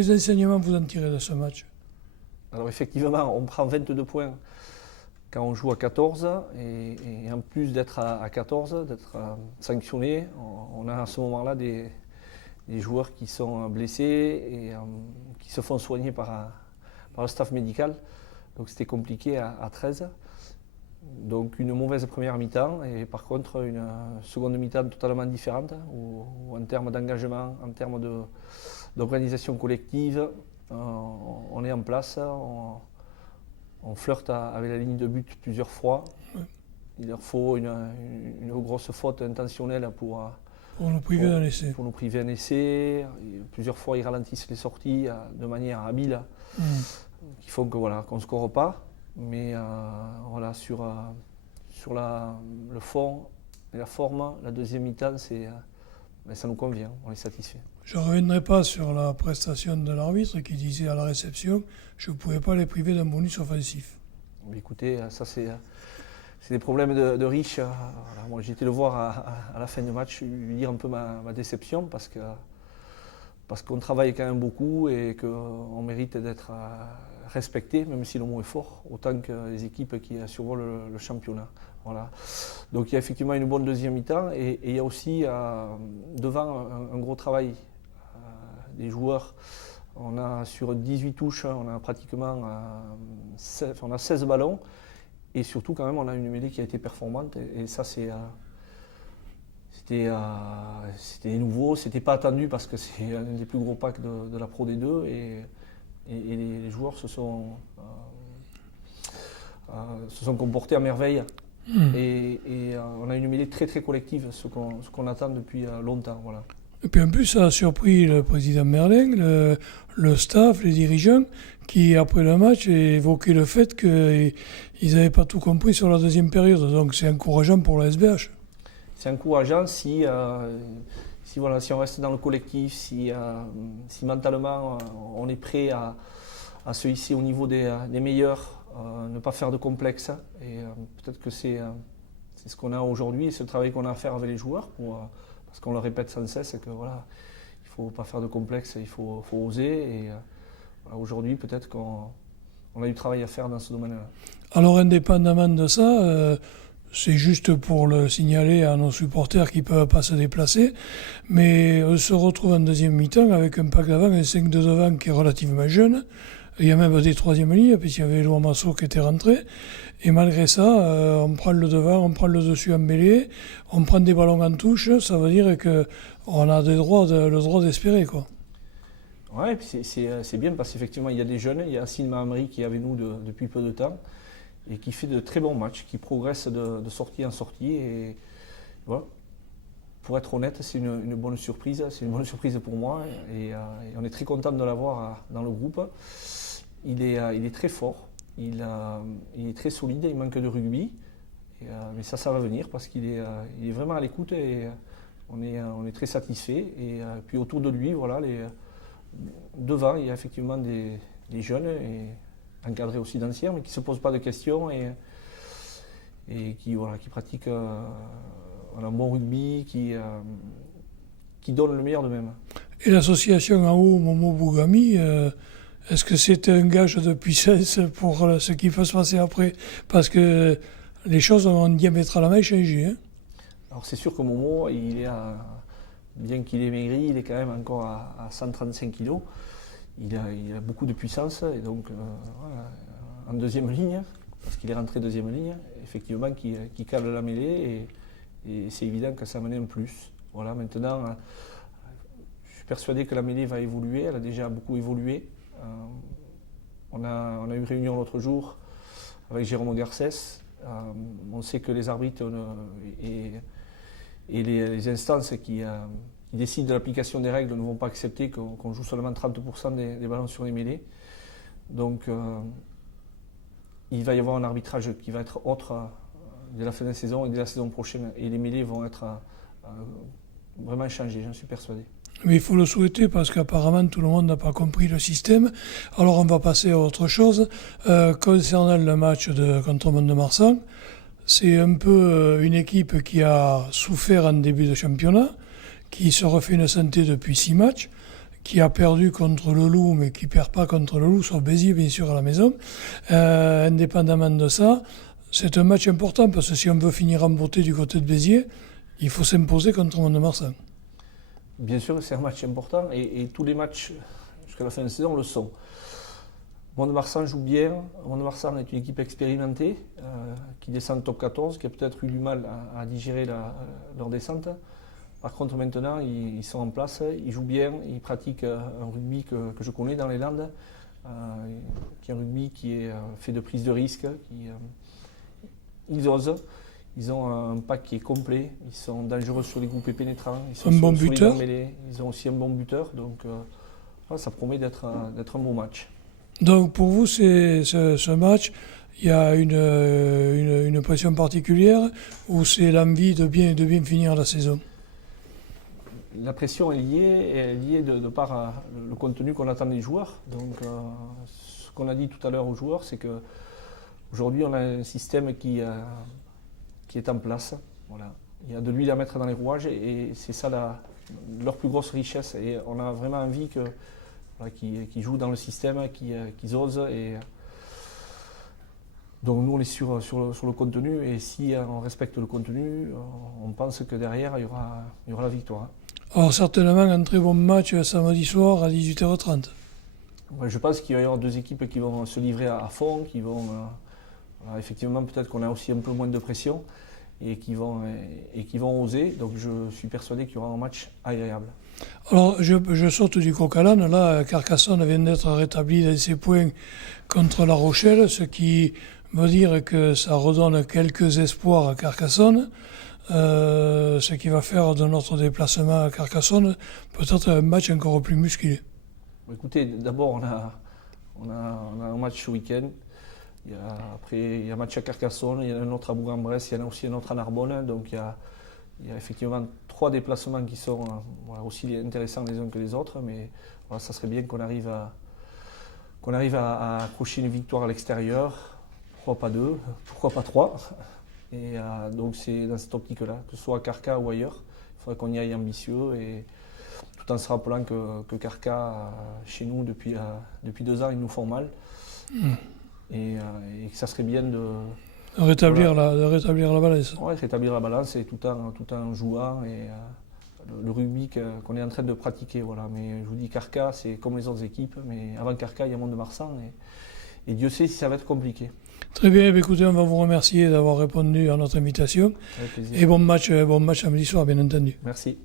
Quels enseignements vous en tirez de ce match? Alors effectivement, on prend 22 points quand on joue à 14 et en plus d'être à 14, d'être sanctionné, on a à ce moment-là des joueurs qui sont blessés et qui se font soigner par le staff médical. Donc c'était compliqué à 13. Donc une mauvaise première mi-temps et par contre une seconde mi-temps totalement différente où en termes d'engagement, en termes d'organisation collective, on est en place, on flirte avec la ligne de but plusieurs fois. Il leur faut une grosse faute intentionnelle pour nous priver d'un essai. Pour nous priver d'un essai. Plusieurs fois ils ralentissent les sorties de manière habile qui font que voilà, qu'on ne score pas. Mais voilà, sur le fond et la forme, la deuxième mi-temps, ça nous convient, on est satisfait. Je ne reviendrai pas sur la prestation de l'arbitre qui disait à la réception « je ne pouvais pas les priver d'un bonus offensif ». Écoutez, ça c'est des problèmes de riches. Voilà, moi j'ai été le voir à la fin du match, lui dire un peu ma déception parce qu'on travaille quand même beaucoup et qu'on mérite d'être respecté, même si le mot est fort, autant que les équipes qui survolent le championnat. Voilà. Donc il y a effectivement une bonne deuxième mi-temps et il y a aussi devant un gros travail des joueurs. On a sur 18 touches, on a pratiquement 16 ballons et surtout quand même on a une mêlée qui a été performante et ça c'était nouveau, c'était pas attendu parce que c'est un des plus gros packs de la Pro D2 et les joueurs se sont comportés à merveille. Et on a une mêlée très très collective, ce qu'on attend depuis longtemps. Voilà. Et puis en plus, ça a surpris le président Merlin, le staff, les dirigeants, qui après le match évoquaient le fait qu'ils n'avaient pas tout compris sur la deuxième période. Donc c'est encourageant pour la SBH. C'est encourageant si on reste dans le collectif, si mentalement on est prêt à se hisser au niveau des meilleurs. Ne pas faire de complexe et peut-être que c'est ce qu'on a aujourd'hui et c'est le travail qu'on a à faire avec les joueurs parce qu'on le répète sans cesse que voilà, il ne faut pas faire de complexe, il faut oser et voilà, aujourd'hui peut-être qu'on a du travail à faire dans ce domaine-là. Alors indépendamment de ça, c'est juste pour le signaler à nos supporters qui ne peuvent pas se déplacer, mais on se retrouve en deuxième mi-temps avec un pack d'avant, un 5 de devant qui est relativement jeune. Il y a même des troisièmes lignes, puisqu'il y avait Loa Masso qui était rentré. Et malgré ça, on prend le devant, on prend le dessus en mêlée, on prend des ballons en touche, ça veut dire qu'on a le droit d'espérer, quoi. Ouais, c'est bien parce qu'effectivement, il y a des jeunes, il y a Assine Mahamri qui est avec nous depuis peu de temps et qui fait de très bons matchs, qui progresse de sortie en sortie. Et voilà. Pour être honnête, c'est une bonne surprise, c'est une bonne surprise pour moi et on est très content de l'avoir dans le groupe. Il est très fort, il est très solide, il manque de rugby, mais ça va venir parce qu'il est vraiment à l'écoute et on est très satisfait. Et puis autour de lui, voilà, devant, il y a effectivement des jeunes et encadrés aussi d'anciens, mais qui ne se posent pas de questions et qui pratiquent un bon rugby, qui donnent le meilleur d'eux-mêmes. Et l'association en haut, Momo Bougami, est-ce que c'est un gage de puissance pour ce qui peut se passer après? Parce que les choses ont diamétralement changé. Hein. Alors c'est sûr que Momo, bien qu'il ait maigri, il est quand même encore à 135 kg. Il a beaucoup de puissance et donc voilà, en deuxième ligne, parce qu'il est rentré deuxième ligne, effectivement qui cale la mêlée et c'est évident que ça amène un plus. Voilà, maintenant, je suis persuadé que la mêlée va évoluer, elle a déjà beaucoup évolué. On a eu réunion l'autre jour avec Jérôme Garcès. On sait que les arbitres et les instances qui décident de l'application des règles ne vont pas accepter qu'on joue seulement 30% des ballons sur les mêlées. Donc il va y avoir un arbitrage qui va être autre dès la fin de la saison et dès la saison prochaine. Et les mêlées vont être vraiment changées, j'en suis persuadé. Mais il faut le souhaiter parce qu'apparemment tout le monde n'a pas compris le système. Alors on va passer à autre chose. Concernant le match contre Mont-de-Marsan, c'est un peu une équipe qui a souffert en début de championnat, qui se refait une santé depuis 6 matchs, qui a perdu contre le Loup, mais qui ne perd pas contre le Loup, sauf Béziers, bien sûr, à la maison. Indépendamment de ça, c'est un match important, parce que si on veut finir en beauté du côté de Béziers, il faut s'imposer contre Mont-de-Marsan. Bien sûr, c'est un match important, et tous les matchs jusqu'à la fin de la saison le sont. Mont-de-Marsan joue bien. Mont-de-Marsan est une équipe expérimentée qui descend top 14, qui a peut-être eu du mal à digérer leur descente. Par contre, maintenant, ils sont en place, ils jouent bien, ils pratiquent un rugby que je connais dans les Landes, qui est un rugby qui est fait de prise de risque. Ils osent, ils ont un pack qui est complet, ils sont dangereux sur les groupes pénétrants, ils sont Un bon sur les buteur. mêlées, ils ont aussi un bon buteur, donc ça promet d'être un bon match. Donc pour vous, ce match, il y a une pression particulière ou c'est l'envie de bien finir la saison? La pression est liée de par le contenu qu'on attend des joueurs. Donc, ce qu'on a dit tout à l'heure aux joueurs, c'est qu'aujourd'hui, on a un système qui est en place. Voilà. Il y a de l'huile à mettre dans les rouages et c'est ça leur plus grosse richesse. Et on a vraiment envie qu'ils jouent dans le système, qu'ils osent. Donc nous, on est sur le contenu et si on respecte le contenu, on pense que derrière, il y aura la victoire. Alors certainement un très bon match samedi soir à 18h30. Ouais, je pense qu'il va y avoir deux équipes qui vont se livrer à fond, qui vont effectivement peut-être qu'on a aussi un peu moins de pression et qui vont oser. Donc je suis persuadé qu'il y aura un match agréable. Alors je saute du coq à l'âne. Là, Carcassonne vient d'être rétabli dans ses points contre La Rochelle, ce qui veut dire que ça redonne quelques espoirs à Carcassonne. Ce qui va faire de notre déplacement à Carcassonne peut-être un match encore plus musclé. Écoutez, d'abord on a un match ce week-end. Après il y a un match à Carcassonne, il y en a un autre à Bourg-en-Bresse, il y en a aussi un autre à Narbonne. Donc il y a effectivement 3 déplacements qui sont aussi intéressants les uns que les autres. Mais voilà, ça serait bien qu'on arrive à accrocher une victoire à l'extérieur. Pourquoi pas 2, pourquoi pas 3. Et donc c'est dans cette optique-là, que ce soit à Carca ou ailleurs, il faudrait qu'on y aille ambitieux, et tout en se rappelant que Carca, chez nous, depuis 2 ans, ils nous font mal. Et que ça serait bien de rétablir la balance. Ouais, rétablir la balance, et tout en jouant, et le rugby qu'on est en train de pratiquer. Voilà. Mais je vous dis, Carca, c'est comme les autres équipes, mais avant Carca, il y a Mont-de-Marsan, et Dieu sait si ça va être compliqué. Très bien, écoutez, on va vous remercier d'avoir répondu à notre invitation. Avec plaisir. Et bon match samedi soir, bien entendu. Merci.